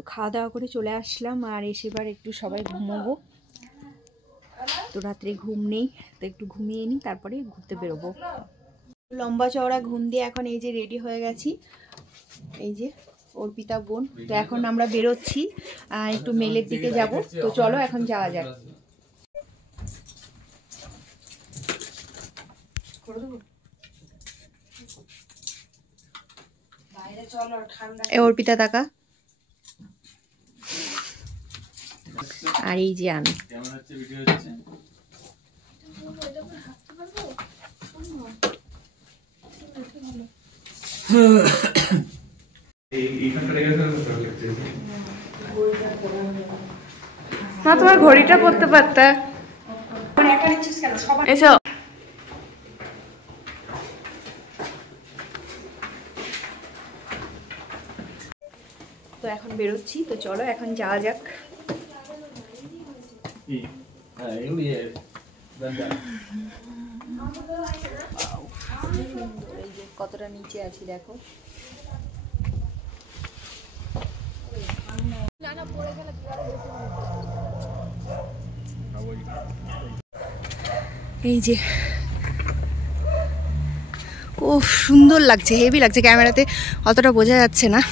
তো খাওয়া দাওয়া করে চলে আসলাম, আর এসেবার একটু সবাই ঘুমোবো। তো রাত্রে ঘুম নেই, তো একটু ঘুমিয়ে নিই, তারপরে ঘুরতে বেরোবো। লম্বা চওড়া ঘুম দিয়ে এখন এই যে রেডি হয়ে গেছি, এই যে অর্পিতা বোন। তো এখন আমরা বেরোচ্ছি, একটু মেলের দিকে যাব। তো চলো এখন যাওয়া যাক। অর্পিতা টাকা আর এই যে আমি। মা তোমার ঘড়িটা পরতে পারতে। এসো। তো এখন বেরোচ্ছি, তো চলো এখন যাওয়া যাক। এই যে কতটা নিচে আছি দেখো। এই যে খুব সুন্দর লাগছে, হেভি লাগছে, ক্যামেরাতে অতটা বোঝা যাচ্ছে না।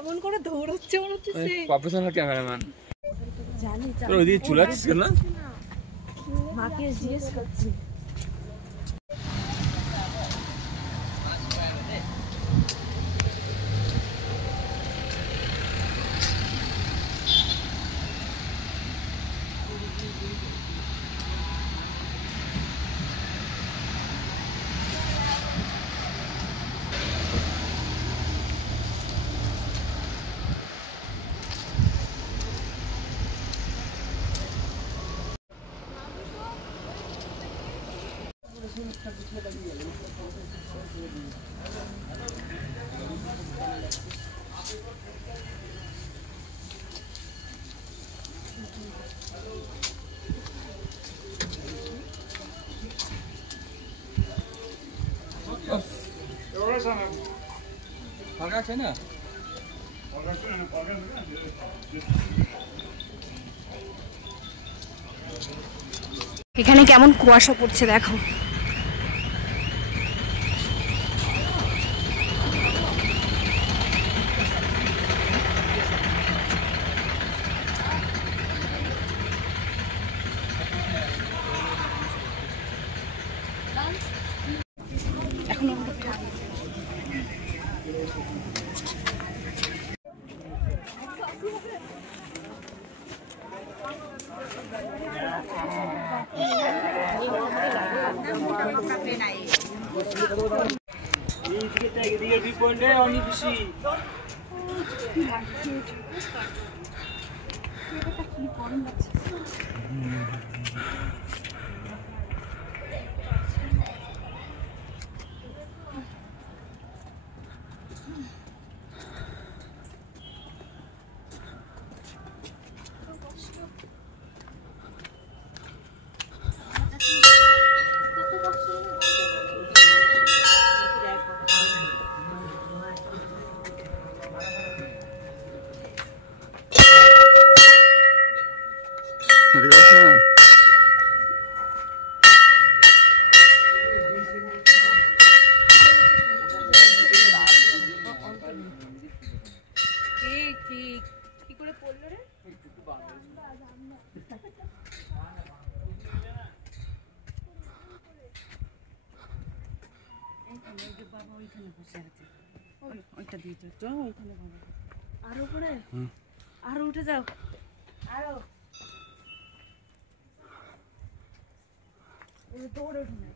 এমন করে দৌড়চ্ছে মনে হচ্ছে প্রফেশনাল ক্যামেরাম্যান। জানি তোর ওইদিকে চলে আসছিস না? মাকে জিজ্ঞেস করছি। এখানে কেমন কুয়াশা পড়ছে দেখো। এখন কি করে পড়লো রে? বাবা ওইখানে বসে আছে, ওইটা দিয়ে যাও ওইখানে বাবা। আরো উপরে, আরো উঠে যাও, আরো দৌড়ে উঠে না।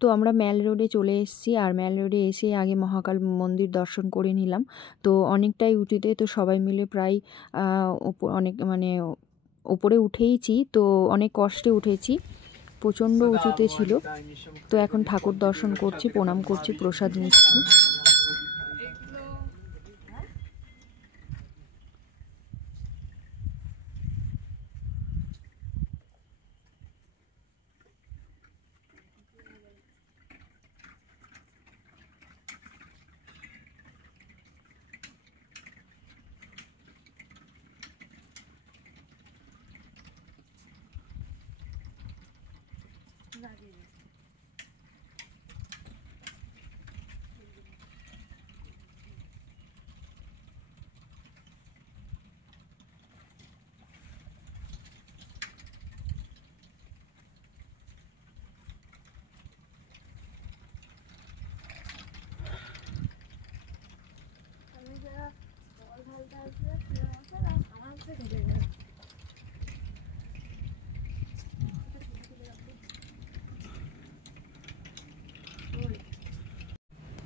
তো আমরা ম্যাল রোডে চলে এসেছি, আর ম্যাল রোডে এসে আগে মহাকাল মন্দির দর্শন করে নিলাম। তো অনেকটাই উঁচুতে, তো সবাই মিলে প্রায় অনেক মানে ওপরে উঠেইছি, তো অনেক কষ্টে উঠেছি, প্রচণ্ড উঁচুতে ছিল। তো এখন ঠাকুর দর্শন করছি, প্রণাম করছি, প্রসাদ নিচ্ছি।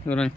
Rồi.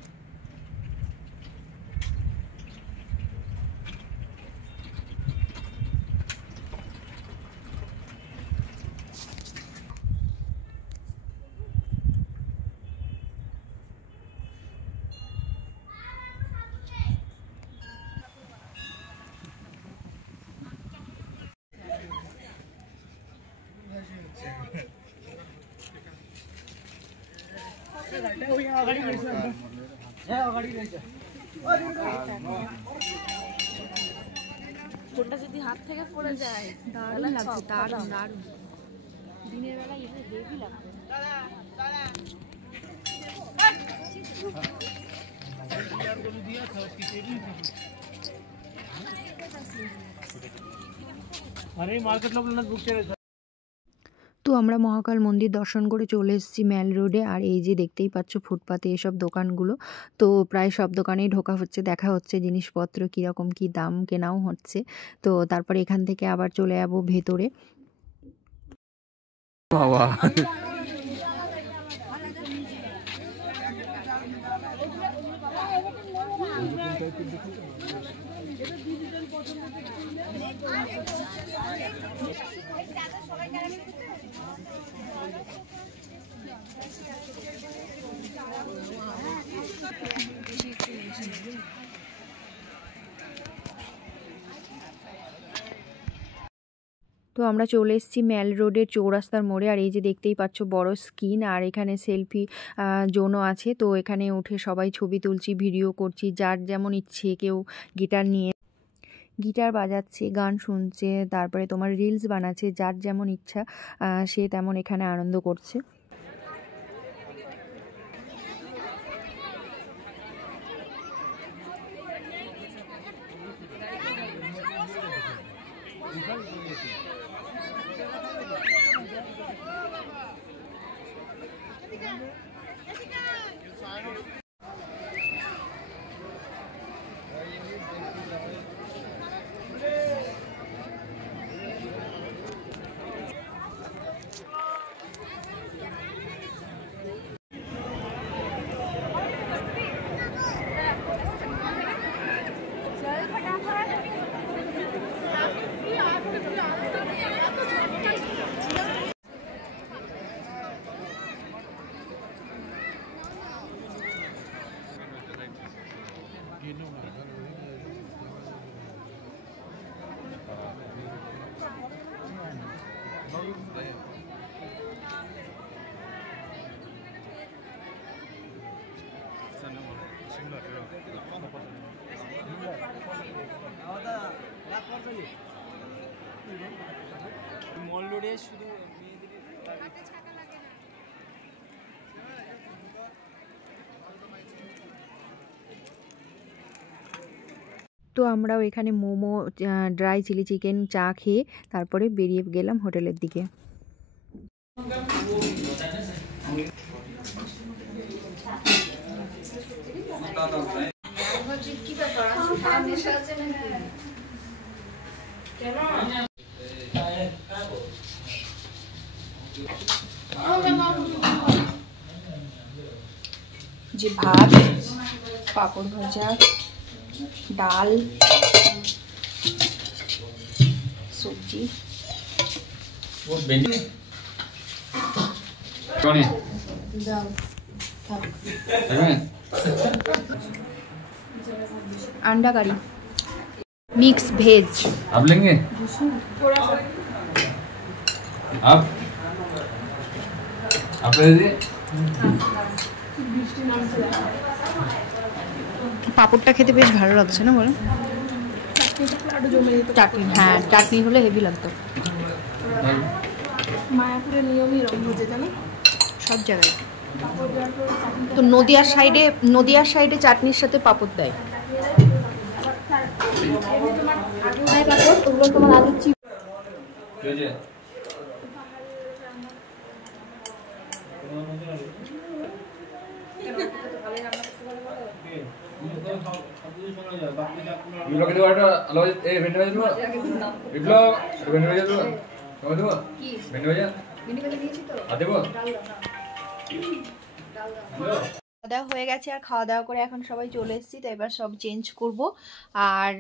ফোনটা যদি হাত থেকে পড়ে যায় দারুণ লাগছে, দারুণ দারুণ। দিনের বেলায় এসে হেভি লাগছে। তো আমরা মহাকাল মন্দির দর্শন করে চলে এসেছি ম্যাল রোডে, আর এই যে দেখতেই পাচ্ছ ফুটপাতে এসব দোকানগুলো, তো প্রায় সব দোকানেই ঢোকা হচ্ছে, দেখা হচ্ছে জিনিসপত্র কীরকম কী দাম, কেনাও হচ্ছে। তো তারপরে এখান থেকে আবার চলে যাবো ভেতরে। বাবা তো আমরা চলে এসেছি ম্যাল রোডের চৌরাস্তার মোড়ে, আর এই যে দেখতেই পাচ্ছ বড় স্ক্রিন, আর এখানে সেলফি জোনও আছে। তো এখানে উঠে সবাই ছবি তুলছি, ভিডিও করছি, যার যেমন ইচ্ছে, কেউ গিটার নিয়ে গিটার বাজাচ্ছে, গান শুনছে, তারপরে তোমার রিলস বানাচ্ছে, যার যেমন ইচ্ছা সে তেমন এখানে আনন্দ করছে। তো আমরাও এখানে মোমো, ড্রাই চিলি চিকেন, চা খেয়ে তারপরে বেরিয়ে গেলাম হোটেলের দিকে। যে ভাত, পাঁপড় ভাজা, ডাল, সবজি। अंडा करी मिक्स वेज। आप लेंगे? आप ले लीजिए। পাঁপড়টা খেতে বেশ ভালো লাগছে না বলো? চাটনি, হ্যাঁ চাটনি হলে হেভি লাগতো। মায়াপুরের নিয়মই এরকম হচ্ছে জানো, সব জায়গায় তো। নদিয়ার সাইডে চাটনির সাথে পাঁপড় দেয়। ওগুলো তোমার আলুর চিপ। খাওয়া দাওয়া হয়ে গেছে, আর খাওয়া দাওয়া করে এখন সবাই চলে এসেছি, তো এবার সব চেঞ্জ করব। আর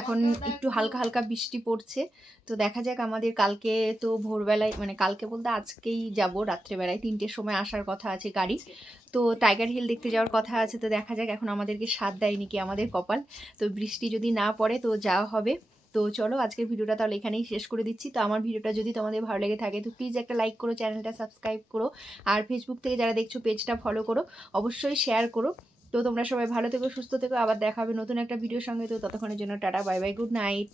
এখন একটু হালকা হালকা বৃষ্টি পড়ছে, তো দেখা যাক। আমাদের কালকে তো ভোরবেলায়, মানে কালকে বলতে আজকেই যাব রাত্রেবেলায় 3টের সময় আসার কথা আছে গাড়ি। তো টাইগার হিল দেখতে যাওয়ার কথা আছে, তো দেখা যাক এখন আমাদেরকে সাথ দেয়নি কি আমাদের কপাল। তো বৃষ্টি যদি না পড়ে তো যাওয়া হবে। তো চলো আজকের ভিডিওটা তাহলে এখানেই শেষ করে দিচ্ছি। তো আমার ভিডিওটা যদি তোমাদের ভালো লেগে থাকে তো প্লিজ একটা লাইক করো, চ্যানেলটা সাবস্ক্রাইব করো, আর ফেসবুক থেকে যারা দেখছো পেজটা ফলো করো, অবশ্যই শেয়ার করো। তো তোমরা সবাই ভালো থেকো, সুস্থ থেকো, আবার দেখা হবে নতুন একটা ভিডিওর সঙ্গে। তো ততক্ষণের জন্য tata, bye bye, good night.